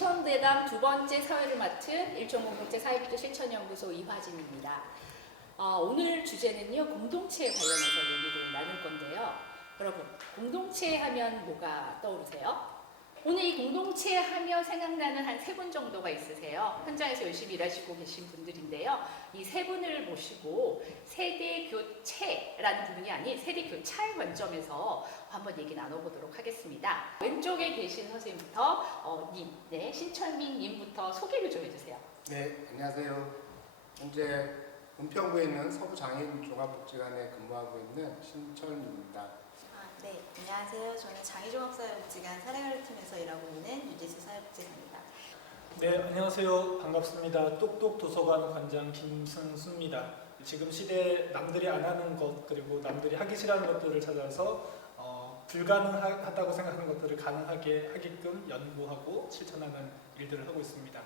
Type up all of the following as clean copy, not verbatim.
일천대담 두 번째 사회를 맡은 일천공동체 사회복지 실천연구소 이화진입니다. 오늘 주제는요, 공동체 관련해서 얘기를 나눌 건데요. 여러분, 공동체 하면 뭐가 떠오르세요? 오늘 이 공동체 하면 생각나는 한 세 분 정도가 있으세요. 현장에서 열심히 일하시고 계신 분들인데요. 이 세 분을 모시고 세대교체라는 부분이 아닌 세대교차의 관점에서 한번 얘기 나눠보도록 하겠습니다. 왼쪽에 계신 선생님부터 신철민 님부터 소개를 좀 해주세요. 네, 안녕하세요. 현재 은평구에 있는 서부장애인 종합복지관에 근무하고 있는 신철민입니다. 네, 안녕하세요. 저는 장애종합사회복지관 사례관리팀에서 일하고 있는 유지수 사회복지사입니다. 네, 안녕하세요. 반갑습니다. 똑똑도서관 관장 김승수입니다. 지금 시대에 남들이 안 하는 것 그리고 남들이 하기 싫어하는 것들을 찾아서 불가능하다고 생각하는 것들을 가능하게 하게끔 연구하고 실천하는 일들을 하고 있습니다.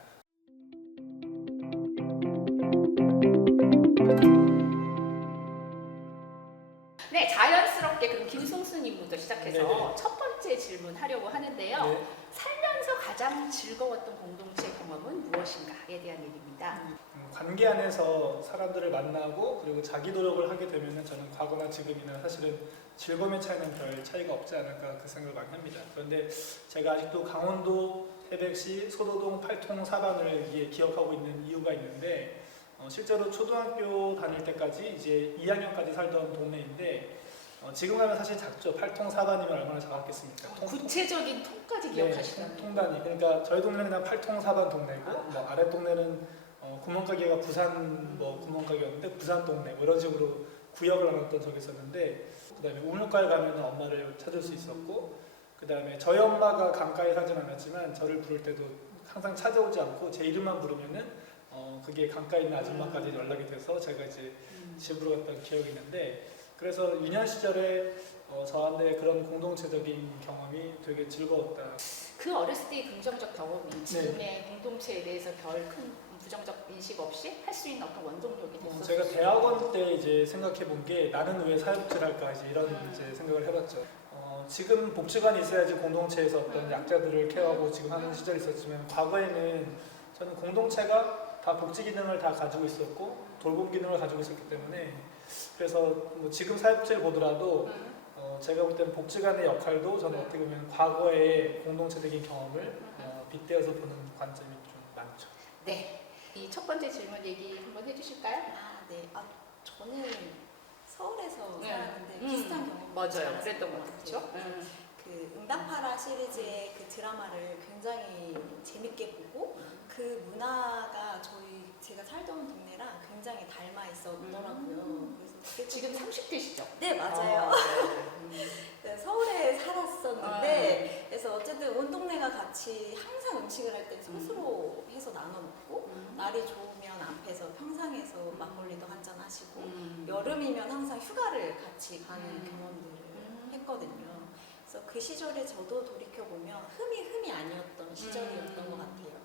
네, 자연스럽게 그럼 김승수님부터 시작해서 네네. 첫 번째 질문 하려고 하는데요. 네. 살면서 가장 즐거웠던 공동체 경험은 무엇인가에 대한 얘기입니다. 관계 안에서 사람들을 만나고 그리고 자기 노력을 하게 되면 저는 과거나 지금이나 사실은 즐거움의 차이는 별 차이가 없지 않을까 그 생각을 많이 합니다. 그런데 제가 아직도 강원도 태백시 소도동 팔통 사반을 기억하고 있는 이유가 있는데 실제로 초등학교 다닐 때까지 이제 2학년까지 살던 동네인데 지금 가면 사실 작죠. 팔통 사반이면 얼마나 작았겠습니까? 구체적인 통까지 기억하시나요? 통단위. 그러니까 저희 동네는 그냥 팔통 사반 동네고 뭐 아래 동네는 구멍가게가 부산 구멍가게였는데 부산 동네 뭐 이런 식으로 구역을 나눴던 적이 있었는데 그다음에 우물가에 가면 엄마를 찾을 수 있었고 그다음에 저희 엄마가 강가에 살진 않았지만 저를 부를 때도 항상 찾아오지 않고 제 이름만 부르면은 그게 강가에 있는 아줌마까지 연락이 돼서 제가 이제 집으로 갔던 기억이 있는데 그래서 유년 시절에 저한테 그런 공동체적인 경험이 되게 즐거웠다. 그 어렸을 때의 긍정적 경험이 지금의 공동체에 대해서 별 큰 부정적 인식 없이 할 수 있는 어떤 원동력이 됐었어요. 제가 대학원 때 이제 생각해 본 게 나는 왜 사회복지를 할까 이런 이제 생각을 해봤죠. 지금 복지관이 있어야지 공동체에서 어떤 약자들을 케어하고 지금 하는 시절이 있었지만 과거에는 저는 공동체가 다 복지 기능을 다 가지고 있었고 돌봄 기능을 가지고 있었기 때문에 그래서 뭐 지금 사회복지를 보더라도 제가 볼 때는 복지관의 역할도 저는 어떻게 보면 과거의 공동체적인 경험을 빗대어서 보는 관점이 좀 많죠. 네, 이 첫 번째 질문 얘기 한번 해주실까요? 네. 저는 서울에서 살았는데 비슷한 경험 맞아요. 그랬던 것 같죠. 그 응답하라 시리즈의 그 드라마를 굉장히 재밌게 보고 그 문화가 제가 살던 동네랑 굉장히 닮아 있었더라고요. 그래서 그게 지금 30대시죠? 네, 맞아요. 네, 서울에 살았었는데 그래서 어쨌든 온 동네가 같이 항상 음식을 할 때 스스로 해서 나눠 먹고 날이 좋으면 앞에서 평상에서 막걸리도 한잔 하시고 여름이면 항상 휴가를 같이 가는 경험들을 했거든요. 그래서 그 시절에 저도 돌이켜보면 흠이 아니었던 시절이었던 것 같아요.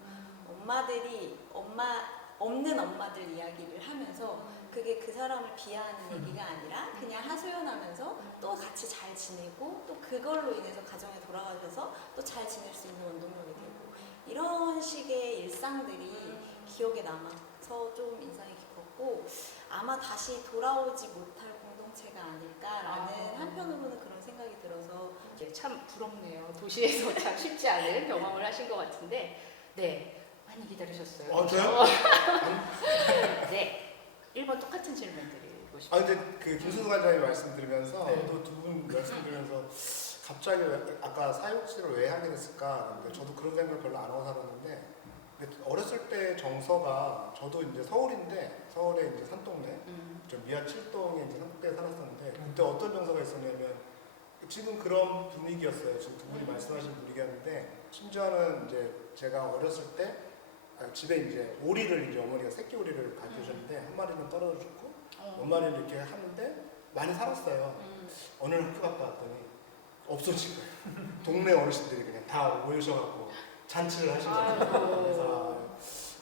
엄마들이 없는 엄마들 이야기를 하면서 그게 그 사람을 비하하는 얘기가 아니라 그냥 하소연하면서 또 같이 잘 지내고 또 그걸로 인해서 가정에 돌아가셔서 또 잘 지낼 수 있는 원동력이 되고 이런 식의 일상들이 기억에 남아서 좀 인상이 깊었고 아마 다시 돌아오지 못할 공동체가 아닐까라는 한편으로는 그런 생각이 들어서 참 부럽네요. 도시에서 참 쉽지 않은 경험을 하신 것 같은데 네, 많이 기다리셨어요. 저요? 네, 1번 똑같은 질문 드리고 싶어요. 근데 그 김승수 관장님 말씀드리면서 네. 또 두 분 말씀드리면서 갑자기 아까 사회복지를 왜 하게 됐을까? 근데 저도 그런 생각을 별로 안 하고 살았는데 근데 어렸을 때 정서가 저도 이제 서울인데 서울의 이제 산동네 좀 미아 7동에 이제 산동네에 살았었는데 그때 어떤 정서가 있었냐면 지금 그런 분위기였어요. 지금 두 분이 말씀하신 분위기였는데 심지어는 이제 제가 어렸을 때 집에 이제 오리를 이제 어머니가 새끼 오리를 가져오셨는데 한 마리는 떨어져 죽고 몇 마리는 이렇게 하는데 많이 살았어요. 어느 날 학교 갔다 왔더니 없어지고 동네 어르신들이 그냥 다 모여셔갖고 잔치를 하신 거예요. 그래서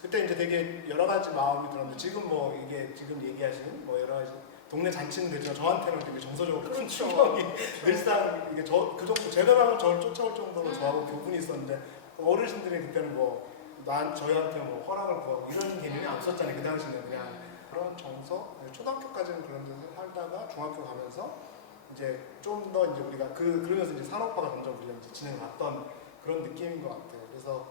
그때 이제 되게 여러 가지 마음이 들었는데 지금 뭐 이게 지금 얘기하신 뭐 여러 가지 동네 잔치는 되지만 저한테는 되게 정서적으로 큰 충격이 늘상 이게 그 정도 제가 가면 저를 쫓아올 정도로 저하고 교분이 있었는데 어르신들이 그때는 뭐 저희한테 뭐 허락을 구하고 이런 개념이 없었잖아요. 그 당시는 그냥 그런 정서, 초등학교까지는 그런 데서 살다가 중학교 가면서 이제 좀 더 이제 우리가 그러면서 이제 산업화가 점점 우리가 이제 진행해왔던 그런 느낌인 것 같아요. 그래서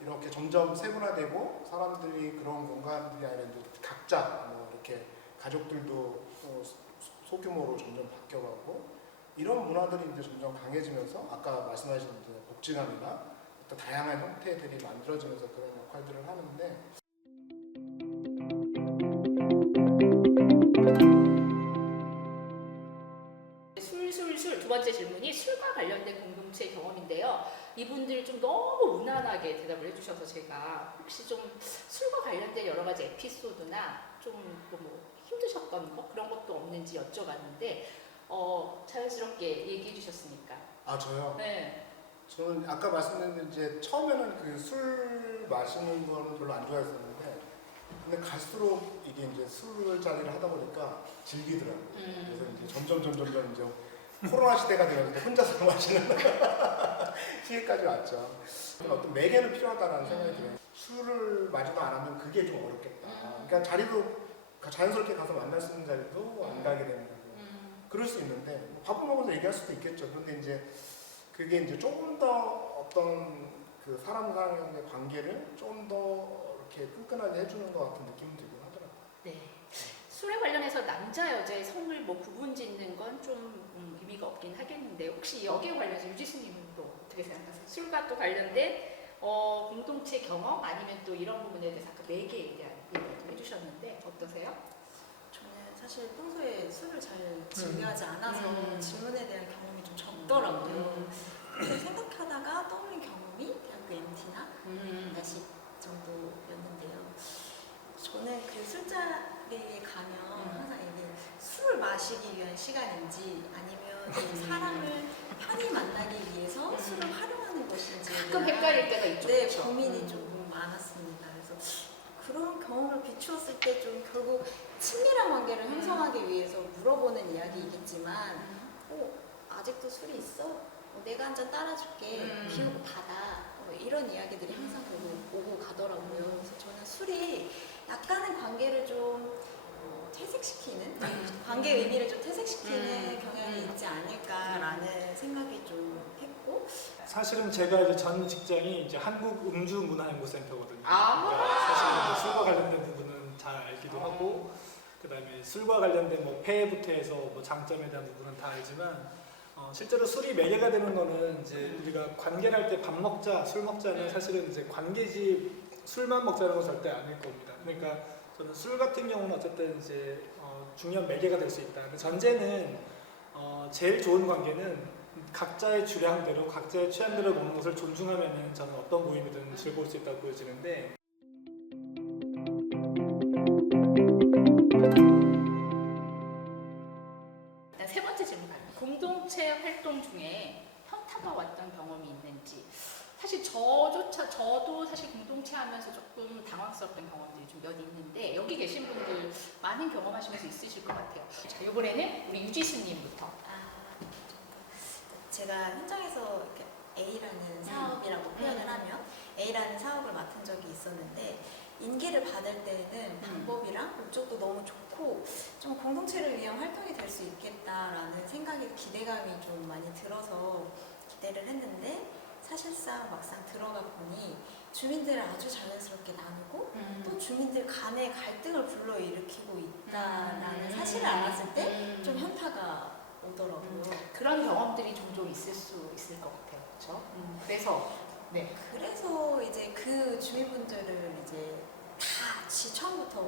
이렇게 점점 세분화되고 사람들이 그런 공간들이 아니라 이제 각자 뭐 이렇게 가족들도 소규모로 점점 바뀌어가고 이런 문화들이 이제 점점 강해지면서 아까 말씀하신 이제 복지관이나 또 다양한 형태들이 만들어지면서 그런 역할들을 하는데 술술술 두 번째 질문이 술과 관련된 공동체 경험인데요. 이분들 좀 너무 무난하게 대답을 해주셔서 제가 혹시 좀 술과 관련된 여러 가지 에피소드나 좀뭐 힘드셨던 거 그런 것도 없는지 여쭤봤는데 자연스럽게 얘기해 주셨으니까. 아 저요? 네. 저는 아까 말씀드린 이제 처음에는 그 술 마시는 거는 별로 안 좋아했었는데 근데 갈수록 이게 이제 술자리를 하다 보니까 즐기더라고요. 그래서 이제 점점 이제 코로나 시대가 되면서 혼자서 마시는 시기까지 왔죠. 어떤 매개는 필요하다는 생각이 들어요. 술을 마지도 않으면 그게 좀 어렵겠다. 그러니까 자리도 자연스럽게 가서 만날 수 있는 자리도 안 가게 되는 거고 그럴 수 있는데 밥을 먹어서 얘기할 수도 있겠죠. 그런데 이제 그게 이제 조금 더 어떤 그 사람 간의 관계를 좀 더 이렇게 끈끈하게 해주는 것 같은 느낌이 들긴 하더라고요. 네. 술에 관련해서 남자 여자의 성을 뭐 구분 짓는 건 좀 의미가 없긴 하겠는데 혹시 여기에 관련해서 유지수님은 또 어떻게 생각하세요? 술과 또 관련된 공동체 경험 아니면 또 이런 부분에 대해서 아까 매개에 대한 얘기도 해주셨는데 어떠세요? 저는 사실 평소에 술을 잘 즐겨하지 않아서 질문에 대한 경험이 좀 적더라고요. 근데 생각하다가 떠오른 경험이 대학교 MT나 날씨 정도였는데요. 저는 그 술자리에 가면 항상 이게 술을 마시기 위한 시간인지 아니면 사람을 편히 만나기 위해서 술을 활용하는 것인지 가끔 헷갈릴 때가 있죠. 네, 그렇죠? 고민이 좀 많았습니다. 그래서 그런 경험을 비추었을 때 좀 결국 친밀한 관계를 형성하기 위해서 물어보는 이야기이겠지만 아직도 술이 있어? 내가 한 잔 따라줄게. 비우고 받아. 이런 이야기들이 항상 오고 가더라고요. 그래서 저는 술이 약간의 관계를 좀 퇴색시키는 관계 의미를 좀 퇴색시키는 경향이 있지 않을까라는 생각이 좀 했고 사실은 제가 이제 전 직장이 이제 한국 음주 문화연구센터거든요. 아. 그러니까 사실 이제 술과 관련된 부분은 잘 알기도 하고, 그다음에 술과 관련된 뭐 폐해부터 해서 뭐 장점에 대한 부분은 다 알지만, 실제로 술이 매개가 되는 거는 이제 우리가 관계를 할 때 밥 먹자, 술 먹자는 사실은 이제 관계지 술만 먹자는 건 절대 아닐 겁니다. 그러니까 저는 술 같은 경우는 어쨌든 이제 중요한 매개가 될 수 있다. 근데 전제는 제일 좋은 관계는 각자의 주량대로 각자의 취향대로 먹는 것을 존중하면은 저는 어떤 모임이든 즐거울 수 있다고 보여지는데. 일단 세 번째 질문 가요. 공동체 활동 중에 현타가 왔던 경험이 있는지. 사실 저도 사실 공동체 하면서 조금 당황스럽던 경험들이 좀 몇 있는데 여기 계신 분들 많은 경험하시면서 있으실 것 같아요. 자, 이번에는 우리 유지수님부터. 제가 현장에서 이렇게 A라는 사업이라고 표현을 하면 A라는 사업을 맡은 적이 있었는데 인계를 받을 때는 방법이랑 목적도 너무 좋고 좀 공동체를 위한 활동이 될 수 있겠다라는 생각이 기대감이 좀 많이 들어서 기대를 했는데 사실상 막상 들어가 보니 주민들을 아주 자연스럽게 나누고 또 주민들 간의 갈등을 불러일으키고 있다라는 사실을 알았을 때 좀 현타가 오더라고요. 그런 경험들이 종종 있을 수 있을 것 같아요. 그렇죠? 그래서 네. 그래서 이제 그 주민분들을 이제 다 같이 처음부터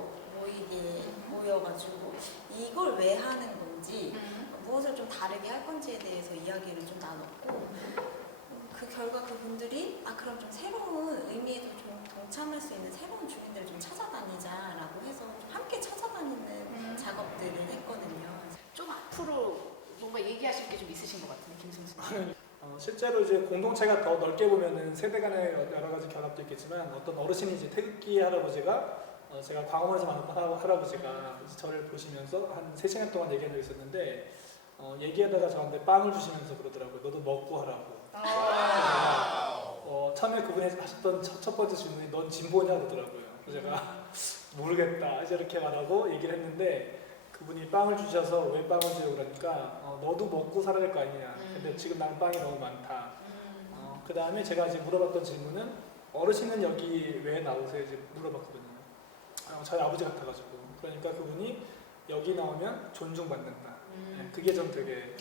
모여가지고 이걸 왜 하는 건지 무엇을 좀 다르게 할 건지에 대해서 이야기를 좀 나눴고 그 결과 그분들이 그럼 좀 새로운 의미에도 좀 동참할 수 있는 새로운 주민들을 좀 찾아다니자라고 해서 좀 함께 찾아다니는 작업들을 했거든요. 좀 앞으로 뭔가 얘기하실 게 좀 있으신 것 같은데 김승수님. 실제로 이제 공동체가 더 넓게 보면은 세대 간의 여러 가지 결합도 있겠지만 어떤 어르신이 이제 태극기 할아버지가 제가 광화문에서 만났던 할아버지가 이제 저를 보시면서 한 3시간 동안 얘기한 적이 있었는데 얘기하다가 저한테 빵을 주시면서 그러더라고요. 너도 먹고 하라고. 처음에 그분이 하셨던 첫 번째 질문이 넌 진보냐 그러더라고요. 그래서 제가 모르겠다 이제 이렇게 말하고 얘기를 했는데 그분이 빵을 주셔서 왜 빵을 주려고 그러니까 너도 먹고 살아야 될 거 아니냐. 근데 지금 나는 빵이 너무 많다. 그 다음에 제가 이제 물어봤던 질문은 어르신은 여기 왜 나오세요? 이제 물어봤거든요. 저희 아버지 같아가지고. 그러니까 그분이 여기 나오면 존중받는다. 네, 그게 좀 되게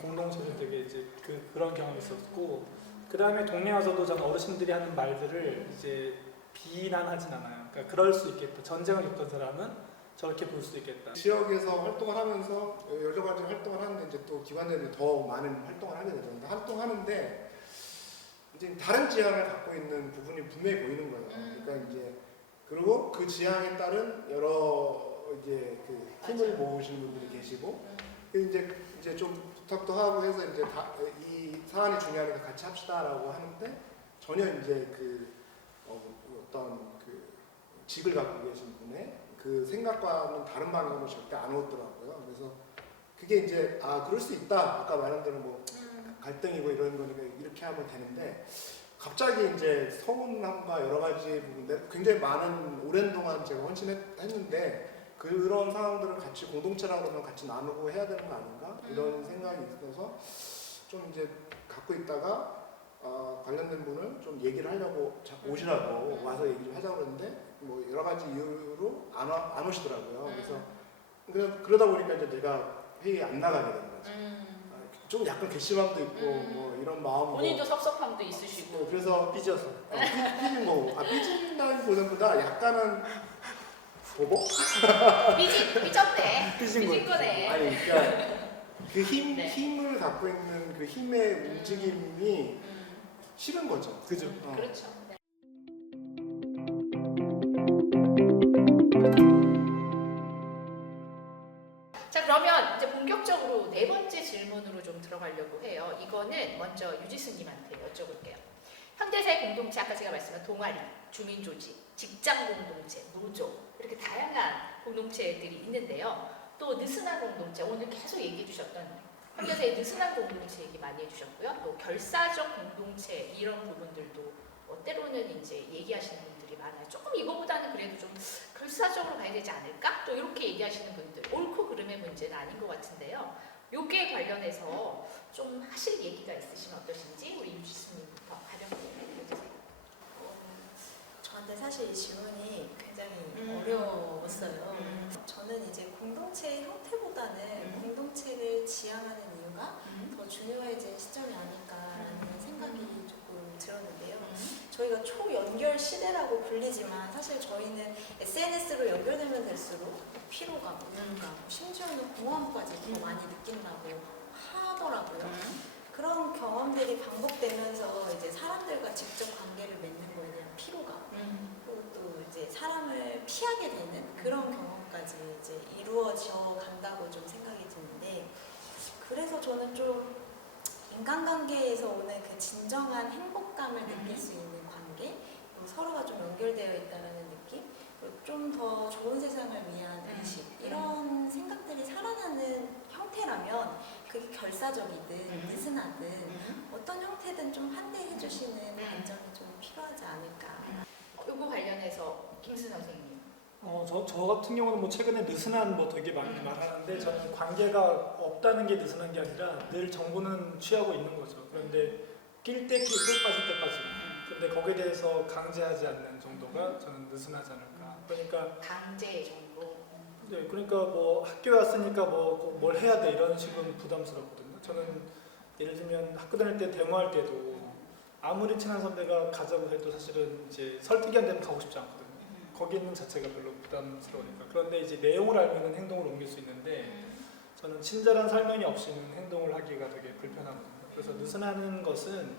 공동체에서 되게 이제 그런 경험이 있었고, 그 다음에 동네 와서도 저는 어르신들이 하는 말들을 이제 비난하진 않아요. 그러니까 그럴 수 있겠다. 전쟁을 겪은 사람은 저렇게 볼 수 있겠다. 지역에서 활동을 하면서 여러 가지 활동을 하는데 이제 또 기관들이 더 많은 활동을 하게 되죠. 활동하는데 이제 다른 지향을 갖고 있는 부분이 분명히 보이는 거예요. 그러니까 이제 그리고 그 지향에 따른 여러 이제 그 힘을 모으시는 분들이 계시고 이제 좀 부탁도 하고 해서 이제 이 사안이 중요하니까 같이 합시다라고 하는데 전혀 이제 어떤 그 직을 갖고 계신 분의 그 생각과는 다른 방향으로 절대 안 오더라고요. 그래서 그게 이제 그럴 수 있다. 아까 말한 대로 뭐 갈등이고 이런 거니까 이렇게 하면 되는데 갑자기 이제 서운함과 여러 가지 부분들 굉장히 많은 오랜 동안 제가 헌신했는데 그런 상황들을 같이 공동체라고 그러면 같이 나누고 해야 되는 거 아닌가 이런 생각이 있어서 좀 이제 갖고 있다가 관련된 분을 좀 얘기를 하려고 오시라고 와서 얘기를 하자고 그랬는데 뭐 여러 가지 이유로 안 오시더라고요. 그래서 그러다 보니까 이제 제가 회의에 안 나가게 되는 거죠. 좀 약간 괘씸함도 있고 뭐 이런 마음도 본인도 섭섭함도 있으시고. 그래서 삐져서. 삐진 거고 삐진다기보다는 약간은 보복? 삐졌네. 삐진 삐진 거네. 아니 그러니까 그 네. 힘을 갖고 있는 그 힘의 움직임이 싫은 거죠. 그죠. 그렇죠. 네. 자, 그러면 이제 본격적으로 네 번째 질문으로 좀 들어가려고 해요. 이거는 먼저 유지수님한테 여쭤볼게요. 현대사회 공동체, 아까 제가 말씀한 동아리, 주민조직, 직장 공동체, 노조 이렇게 다양한 공동체들이 있는데요. 또 느슨한 공동체, 오늘 계속 얘기해 주셨던 현대사회 느슨한 공동체 얘기 많이 해주셨고요. 또 결사적 공동체 이런 부분들도 때로는 이제 얘기하시는 분들이 많아요. 조금 이거보다는 그래도 좀 결사적으로 가야 되지 않을까? 또 이렇게 얘기하시는 분들, 옳고 그름의 문제는 아닌 것 같은데요. 요게 관련해서 좀 하실 얘기가 있으시면 어떠신지 우리 유지수님부터 가볍게 해주세요. 저한테 사실 이 질문이 굉장히 어려웠어요. 저는 이제 공동체의 형태보다는 공동체를 지향하는 이유가 더 중요해질 시점이 아닐까라는 생각이 조금 들었는데요. 저희가 초연결 시대라고 불리지만 사실 저희는 SNS로 연결되면 될수록 피로가, 우울감, 심지어는 공허함까지 더 많이 느낀다고 하더라고요. 그런 경험들이 반복되면서 이제 사람들과 직접 관계를 맺는 거에 대한 피로감, 그리고 또 이제 사람을 피하게 되는 그런 경험까지 이제 이루어져 간다고 좀 생각이 드는데, 그래서 저는 좀 인간관계에서 오는 그 진정한 행복감을 느낄 수 있는 관계, 그리고 서로가 좀 연결되어 있다는 느낌, 좀 더 좋은 세상을 위한 의식, 이런 생각들이 살아나는 형태라면 그게 결사적이든 느슨하든 어떤 형태든 좀 환대해 주시는 관점이 좀 필요하지 않을까. 요거 관련해서 김수 선생님. 저 같은 경우는 뭐 최근에 느슨한 뭐 되게 많이 말하는데 저는 관계가 없다는 게 느슨한 게 아니라 늘 정보는 취하고 있는 거죠. 그런데 낄 때 끼고 빠질 때 빠지고. 근데 거기에 대해서 강제하지 않는 정도가 저는 느슨하지 않을까. 그러니까 강제 정보. 네, 그러니까 뭐 학교에 왔으니까 뭐 꼭 뭘 해야 돼 이런 식은 부담스럽거든요. 저는 예를 들면 학교 다닐 때 데모할 때도 아무리 친한 선배가 가자고 해도 사실은 이제 설득이 안 되면 가고 싶지 않거든요. 거기 있는 자체가 별로 부담스러우니까. 그런데 이제 내용을 알면 행동을 옮길 수 있는데 저는 친절한 설명이 없이는 행동을 하기가 되게 불편하거든요. 그래서 느슨하는 것은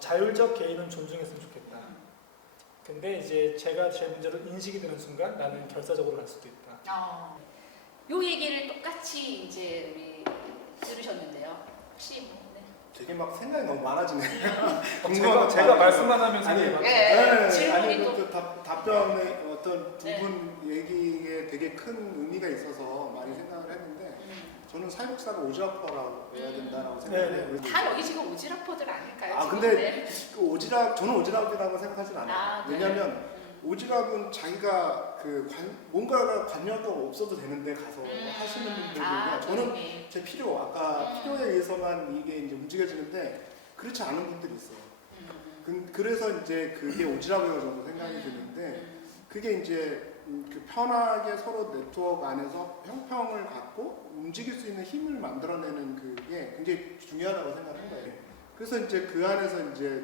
자율적 개인은 존중했으면 좋겠다. 근데 이제 제가 제 문제로 인식이 되는 순간 나는 결사적으로 갈 수도 있다. 요 얘기를 똑같이 이제 우리 들으셨는데요. 혹시 뭐, 네. 되게 막 생각이 너무 많아지네요. 제가 말씀만 하면 아니, 생각이 네. 질문이 아니 또- 그 답변의 어떤 두 분 얘기에 되게 큰 의미가 있어서 많이 생각을 했는데 저는 사회복지사가 오지랖퍼라고 해야 된다라고 생각해요. 네. 다 여기 지금 오지랖퍼들 아닐까요? 아, 지금? 근데 네. 그 오지랖, 저는 오지랖이라고 생각하진 않아요. 아, 네. 왜냐하면 오지랖은 자기가 뭔가가 관여가 없어도 되는데 가서 하시는 분들이고요. 저는 네. 제 필요, 아까 필요에 의해서만 이게 이제 움직여지는데 그렇지 않은 분들이 있어요. 그래서 이제 그게 오지랖이라고 저도 생각이 드는데 그게 이제 그 편하게 서로 네트워크 안에서 형평을 갖고 움직일 수 있는 힘을 만들어내는 그게 굉장히 중요하다고 생각하는 거예요. 그래서 이제 그 안에서 이제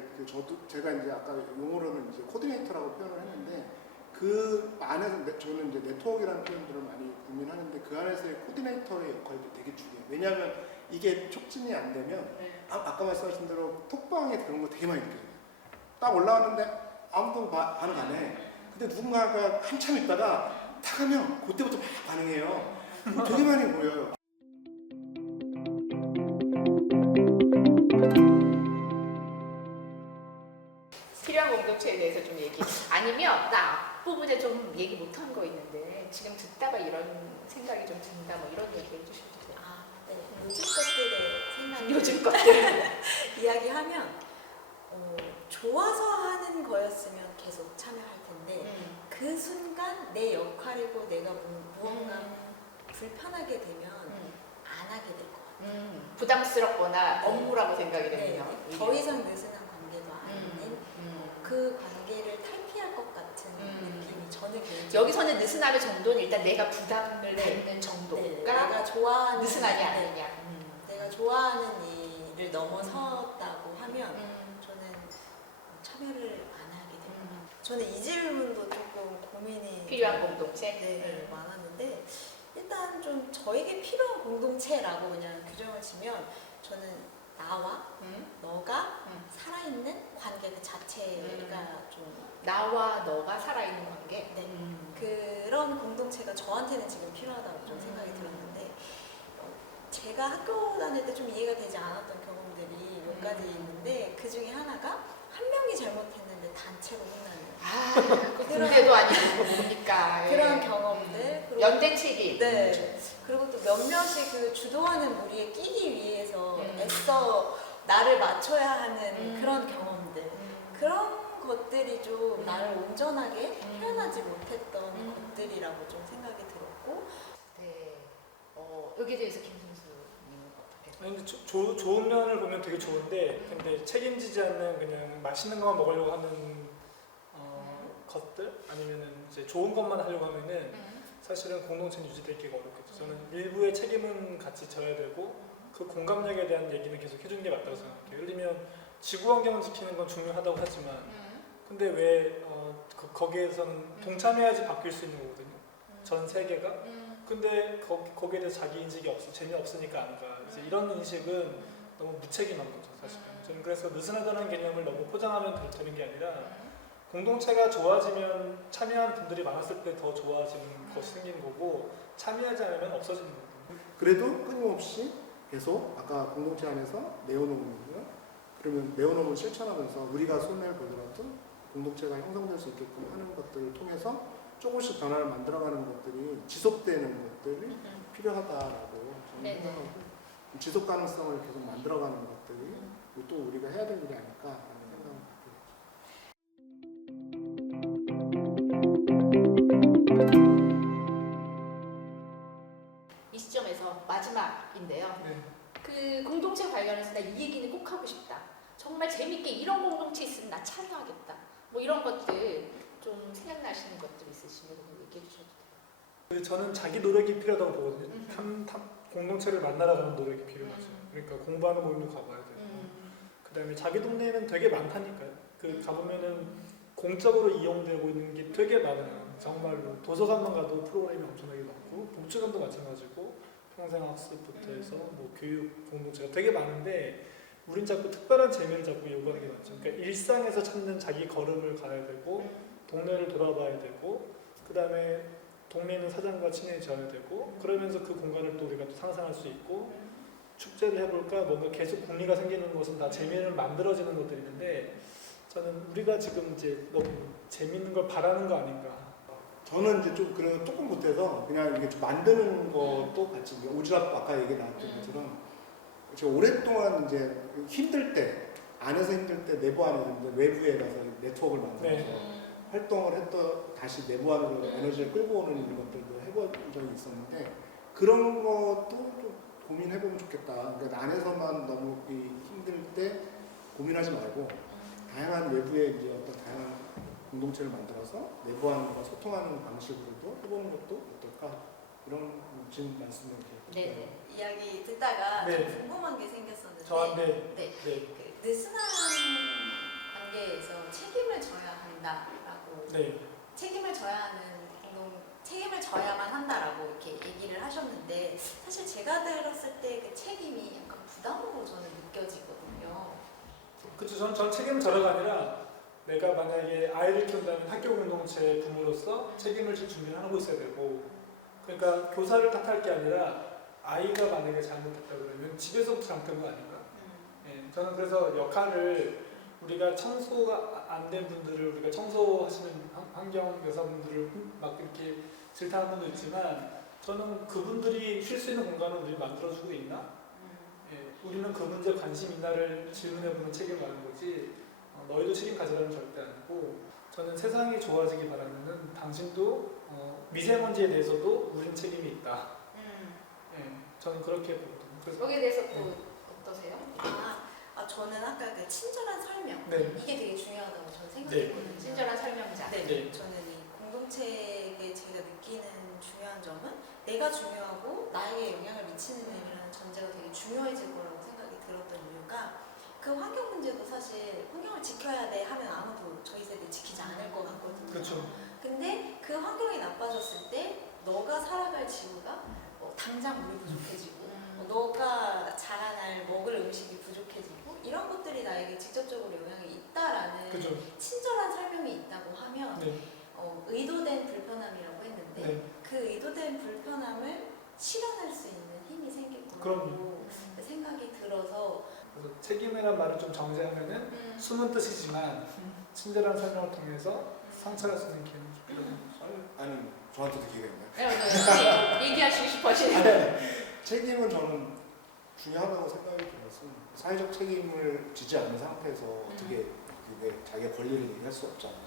제가 이제 아까 용어로는 이제 코디네이터라고 표현을 했는데 그 안에서 저는 이제 네트워크라는 표현들을 많이 고민하는데 그 안에서의 코디네이터의 역할도 되게 중요해요. 왜냐하면 이게 촉진이 안 되면 아까 말씀하신 대로 톡방에 그런 거 되게 많이 느껴져요. 딱 올라왔는데 아무도 반응 안 해. 근데 누군가가 한참 있다가 탁 하면 그때부터 막 반응해요. 되게 많이 보여요. 필요한 공동체에 대해서 좀 얘기. 아니면 나 앞부분에 좀 얘기 못한 거 있는데 지금 듣다가 이런 생각이 좀 든다. 뭐 이런 얘기 해주셔도 돼요. 아, 네. 요즘 것들의 생각. 요즘 것들. 이야기하면 좋아서 하는 거였으면 계속 참여할 텐데 그 순간 내 역할이고 내가 무언가 불편하게 되면 안 하게 될 것 같아요. 부담스럽거나 업무라고 생각이 되네요. 더 이상 느슨한 관계도 아닌 그 관계를 탈피할 것 같은 느낌이 저는 개인적으로 여기서는 느슨함의 정도는 일단 내가 부담을 갖는 정도가 내가 좋아하는 느슨하지 않느냐. 내가 좋아하는 일을 넘어섰다고 하면 저는 참여를 안 하게 됩니다. 저는 이 질문도 조금 고민이 필요한 공동체. 네, 많았는데 일단 좀 저에게 필요한 공동체라고 그냥 규정을 치면 저는 나와 너가 살아있는 관계 그 자체가 좀 나와 너가 살아있는 관계. 네. 그런 공동체가 저한테는 지금 필요하다고 좀 생각이 들었는데 제가 학교 다닐 때 좀 이해가 되지 않았던 경험들이 몇 가지 있는데 그 중에 하나가 한 명이 잘못했는데 단체로 혼나는 그 군대도 아니고 뭡니까. 그런 경험들 그리고 연대 책임. 네. 그리고 또 몇몇이 그 주도하는 무리에 끼기 위해서 애써 나를 맞춰야 하는 그런 경험들 그런 것들이 좀 나를 온전하게 표현하지 못했던 것들이라고 좀 생각이 들었고 네. 여기에 대해서 김선수님은 어떻게? 아니, 근데 좋은 면을 보면 되게 좋은데 근데 책임지지 않는 그냥 맛있는 것만 먹으려고 하는 것들 아니면은 이제 좋은 것만 하려고 하면은 사실은 공동체는 유지되기가 어렵겠죠. 저는 일부의 책임은 같이 져야 되고 그 공감력에 대한 얘기는 계속 해주는 게 맞다고 생각해요. 예를 들면 지구 환경을 지키는 건 중요하다고 하지만 근데 왜 거기에서는 동참해야지 바뀔 수 있는 거거든요. 전 세계가. 근데 거기에 대해서 자기 인식이 재미없으니까 안 가. 이제 이런 인식은 너무 무책임한 거죠, 사실은. 저는 그래서 느슨하다는 개념을 너무 포장하면 되는 게 아니라 공동체가 좋아지면 참여한 분들이 많았을 때 더 좋아지는 것이 생기는 거고 참여하지 않으면 없어지는 거거든요. 그래도 끊임없이 계속 아까 공동체 안에서 내어놓는 거고요. 그러면 내어놓음을 실천하면서 우리가 손해를 보더라도 공동체가 형성될 수 있게끔 하는 것들을 통해서 조금씩 변화를 만들어가는 것들이 지속되는 것들이 필요하다라고 저는 생각하고 지속 가능성을 계속 만들어가는 것들이 또 우리가 해야 될 일이 아닐까라는 생각을 갖고 이 시점에서 마지막인데요. 네. 그 공동체 관련해서 나 이 얘기는 꼭 하고 싶다. 정말 재밌게 이런 공동체 있으면 나 참여하겠다. 뭐 이런 것들 좀 생각나시는 것들 있으시면 얘기해 주셔도 돼요. 저는 자기 노력이 필요하다고 보거든요. 공동체를 만나러 가는 노력이 필요하죠. 그러니까 공부하는 모임을 가봐야 되고 그다음에 자기 동네에는 되게 많다니까요. 가보면은 공적으로 이용되고 있는 게 되게 많아요. 정말로 도서관만 가도 프로그램이 엄청나게 많고 복지관도 마찬가지고 평생학습부터 해서 뭐 교육 공동체가 되게 많은데 우린 자꾸 특별한 재미를 자꾸 요구하는 게 많죠. 그러니까 일상에서 찾는 자기 걸음을 가야 되고 동네를 돌아봐야 되고 그 다음에 동네에 있는 사장과 친해져야 되고 그러면서 그 공간을 또 우리가 또 상상할 수 있고 축제를 해볼까 뭔가 계속 궁리가 생기는 것은 다 재미를 만들어지는 것들이 있는데 저는 우리가 지금 이제 너무 재밌는 걸 바라는 거 아닌가. 저는 이제 좀 그런 거 조금 못해서 그냥 이게 좀 만드는 것도 같이 오지랖 아까 얘기 나왔던 것처럼 제가 오랫동안 이제 힘들 때 안에서 힘들 때 내부 안에서 힘들 때 외부에 가서 네트워크를 만들어서 네. 활동을 했던 다시 내부 안으로 에너지를 끌고 오는 이런 것들도 해본 적이 있었는데 그런 것도 좀 고민해보면 좋겠다. 그러니까 안에서만 너무 이 힘들 때 고민하지 말고 다양한 외부의 이제 어떤 다양한 공동체를 만들어서 내부 안과 소통하는 방식으로도 해보는 것도 어떨까 이런 지금 말씀을 이렇게 네네. 이야기 듣다가 네. 좀 궁금한 게 생겼었는데 저한테 네. 네. 그 느슨한 관계에서 책임을 져야 한다라고 네. 책임을 져야 하는 책임을 져야만 한다라고 이렇게 얘기를 하셨는데 사실 제가 들었을 때 그 책임이 약간 부담으로 저는 느껴지거든요. 그렇죠. 전 책임을 져라가 아니라 내가 만약에 아이를 키운다면 학교 공동체 부모로서 책임을 질 준비를 하고 있어야 되고 그러니까 교사를 탓할 게 아니라 아이가 만약에 잘못했다 그러면 집에서부터 잘못된 거 아닌가? 예, 저는 그래서 역할을 우리가 청소가 안 된 분들을 우리가 청소하시는 환경 여사분들을 막 이렇게 질타하는 분도 있지만 저는 그분들이 쉴 수 있는 공간을 우리 만들어주고 있나? 예, 우리는 그 문제에 관심 있나를 질문해보는 책임을 가는 거지 너희도 책임 가지라는 절대 아니고 저는 세상이 좋아지기 바라면은 당신도 미세먼지에 대해서도 우린 책임이 있다. 예, 저는 그렇게 보거든요. 그래서 여기에 대해서 또 어떠세요? 저는 아까 그 친절한 설명 네. 이게 되게 중요하다고 저는 생각했거든요. 친절한 설명자. 네. 네. 저는 이 공동체에 제가 느끼는 중요한 점은 내가 중요하고 나에게 영향을 미치는 일이라는 전제가 되게 중요해질 거라고 생각이 들었던 이유가 그 환경 문제도 사실 환경을 지켜야 돼 하면 아무도 저희 세대 지키지 않을 것 같거든요. 그렇죠. 근데 그 환경이 나빠졌을 때 너가 살아갈 지구가 당장 물이 부족해지고 너가 자라날 먹을 음식이 부족해지고 이런 것들이 나에게 직접적으로 영향이 있다라는 그죠. 친절한 설명이 있다고 하면 네. 의도된 불편함이라고 했는데 네. 그 의도된 불편함을 실현할 수 있는 힘이 생길 그럼요. 거라고 생각이 들어서 그래서 책임이란 말을 좀 정제하면은 숨은 뜻이지만 친절한 설명을 통해서 상처를 쓰는 기회는 좀 필요해요. 아니 저한테도 기회가 있나요? 네, 얘기하시고 싶으시네요. 책임은 저는 중요하다고 생각이 들어서 사회적 책임을 지지 않는 상태에서 어떻게 그게 자기의 권리를 얘기할 수 없잖아요.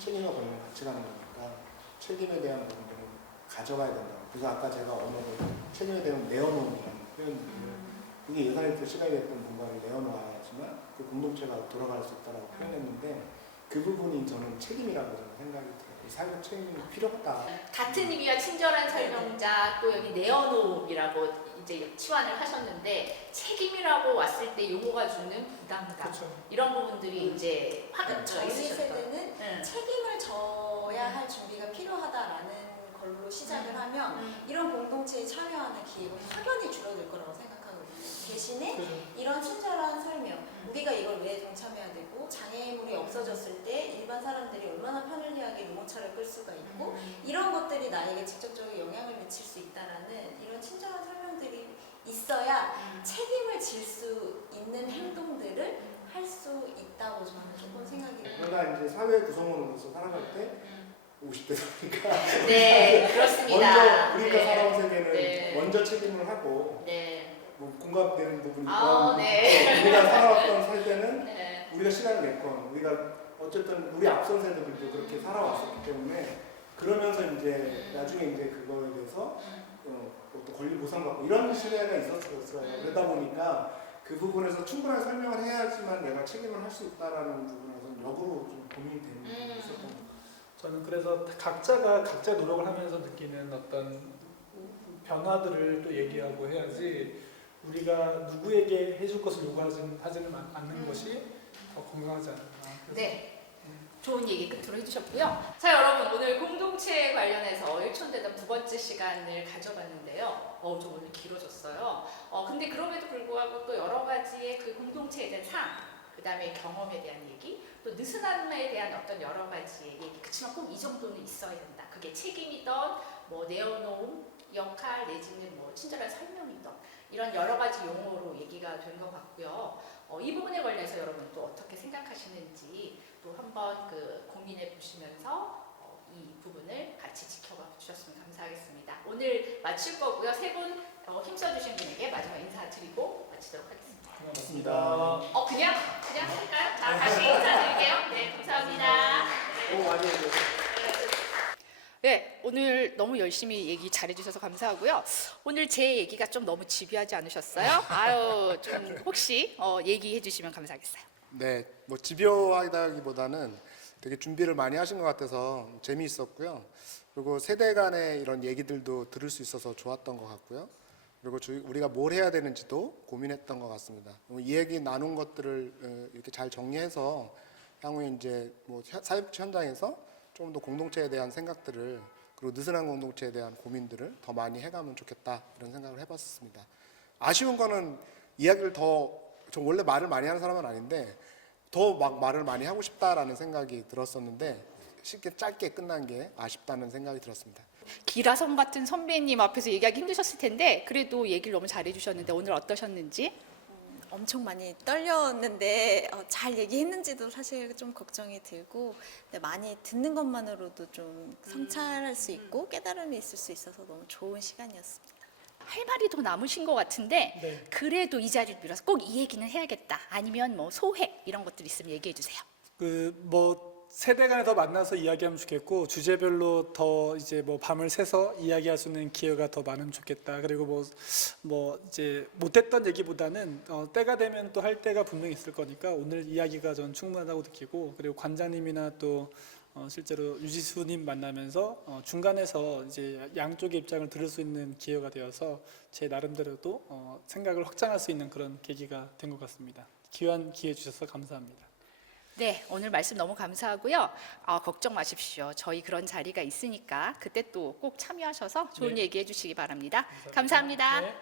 책임과 권리는 같이 가는 거니까 책임에 대한 부분들은 가져가야 된다. 그래서 아까 제가 언어를 책임에 대한 내어놓는다는 표현을 그게 예산에서 시간이 됐던 공간을 내어놓아야지만 그 공동체가 돌아갈 수 있다고 표현했는데 그 부분이 저는 책임이라고 저는 생각이 들어요. 이 사회적 책임이 필요하다. 같은 의미와 친절한 설명자 또 여기 내어놓음이라고 이제 치환을 하셨는데 책임이라고 왔을 때 용어가 주는 부담감 그렇죠. 이런 부분들이 이제 확 저희 있으셨던. 세대는 응. 책임을 져야 할 준비가 필요하다라는 걸로 시작을 하면 이런 공동체에 참여하는 기회가 확연히 줄어들 거라고 생각하거든요. 대신에 그죠. 이런 친절한 설명, 우리가 이걸 왜 동참해야 되고 장애물이 없어졌을 때 일반 사람들이 얼마나 편리하게 유모차를 끌 수가 있고 이런 것들이 나에게 직접적으로 영향을 미칠 수 있다라는 이런 친절한 설명들이 있어야 책임을 질 수 있는 행동들을 할 수 있다고 저는 조금 생각이 들어요. 내가 이제 사회 구성원으로서 살아갈 때 50대 되니까 네, 그렇습니다. 먼저 우리가 네. 살아온 세대는 네. 먼저 책임을 하고 네. 뭐 공감되는 부분이 아, 네. 우리가 살아왔던 세대는 네. 우리가 시간을 냈건 우리가 어쨌든 우리 앞선 세대들도 그렇게 살아왔었기 때문에 그러면서 이제 나중에 이제 그거에 대해서 또 권리 보상받고 이런 시대가 있었어요. 그러다 보니까 그 부분에서 충분한 설명을 해야지만 내가 책임을 할 수 있다라는 부분에서 역으로 좀 고민이 되는 부분이 있었던 것 같아요. 저는 그래서 각자가 각자 노력을 하면서 느끼는 어떤 변화들을 또 얘기하고 해야지 우리가 누구에게 해줄 것을 요구하지는 않는 것이 더 건강하지 않을까. 그래서 네. 좋은 얘기 끝으로 해주셨고요. 자, 여러분 오늘 공동체 관련해서 일촌대담 2번째 시간을 가져봤는데요. 좀 오늘 길어졌어요. 근데 그럼에도 불구하고 또 여러 가지의 그 공동체에 대한 삶, 그 다음에 경험에 대한 얘기, 또 느슨함에 대한 어떤 여러 가지의 얘기. 그렇지만 꼭 이 정도는 있어야 된다. 그게 책임이든 뭐 내어놓음 역할 내지는 뭐 친절한 설명이든 이런 여러 가지 용어로 얘기가 된 것 같고요. 이 부분에 관해서 여러분 또 어떻게 생각하시는지 또 한번 그 고민해 보시면서 이 부분을 같이 지켜봐 주셨으면 감사하겠습니다. 오늘 마칠 거고요. 세 분 힘써주신 분에게 마지막 인사드리고 마치도록 하겠습니다. 고맙습니다. 그냥 할까요? 자, 다시 인사드릴게요. 네, 감사합니다. 너무 많이 해주세요. 네, 오늘 너무 열심히 얘기 잘해주셔서 감사하고요. 오늘 제 얘기가 좀 너무 집요하지 않으셨어요? 아유, 좀 혹시 얘기해 주시면 감사하겠어요. 네, 뭐 집요하다기보다는 되게 준비를 많이 하신 것 같아서 재미있었고요. 그리고 세대 간의 이런 얘기들도 들을 수 있어서 좋았던 것 같고요. 그리고 우리가 뭘 해야 되는지도 고민했던 것 같습니다. 이 얘기 나눈 것들을 이렇게 잘 정리해서 향후에 이제 뭐 사회복지 현장에서 좀 더 공동체에 대한 생각들을 그리고 느슨한 공동체에 대한 고민들을 더 많이 해가면 좋겠다 이런 생각을 해봤습니다. 아쉬운 거는 이야기를 저 원래 말을 많이 하는 사람은 아닌데 더 막 말을 많이 하고 싶다라는 생각이 들었었는데 쉽게 짧게 끝난 게 아쉽다는 생각이 들었습니다. 기라성 같은 선배님 앞에서 얘기하기 힘드셨을 텐데 그래도 얘기를 너무 잘해주셨는데 오늘 어떠셨는지? 엄청 많이 떨렸는데 잘 얘기했는지도 사실 좀 걱정이 들고, 근데 많이 듣는 것만으로도 좀 성찰할 수 있고 깨달음이 있을 수 있어서 너무 좋은 시간이었습니다. 할 말이 더 남으신 것 같은데 네. 그래도 이 자리를 빌어서 꼭 이 얘기는 해야겠다. 아니면 뭐 소회 이런 것들 있으면 얘기해 주세요. 뭐 세대 간에 더 만나서 이야기하면 좋겠고, 주제별로 더 이제 뭐 밤을 새서 이야기할 수 있는 기회가 더 많으면 좋겠다. 그리고 뭐 이제 못했던 얘기보다는 때가 되면 또 할 때가 분명히 있을 거니까 오늘 이야기가 전 충분하다고 느끼고, 그리고 관장님이나 또 실제로 유지수님 만나면서 중간에서 이제 양쪽의 입장을 들을 수 있는 기회가 되어서 제 나름대로도 생각을 확장할 수 있는 그런 계기가 된 것 같습니다. 귀한 기회 주셔서 감사합니다. 네, 오늘 말씀 너무 감사하고요. 걱정 마십시오. 저희 그런 자리가 있으니까 그때 또 꼭 참여하셔서 좋은 네. 얘기 해주시기 바랍니다. 감사합니다. 네.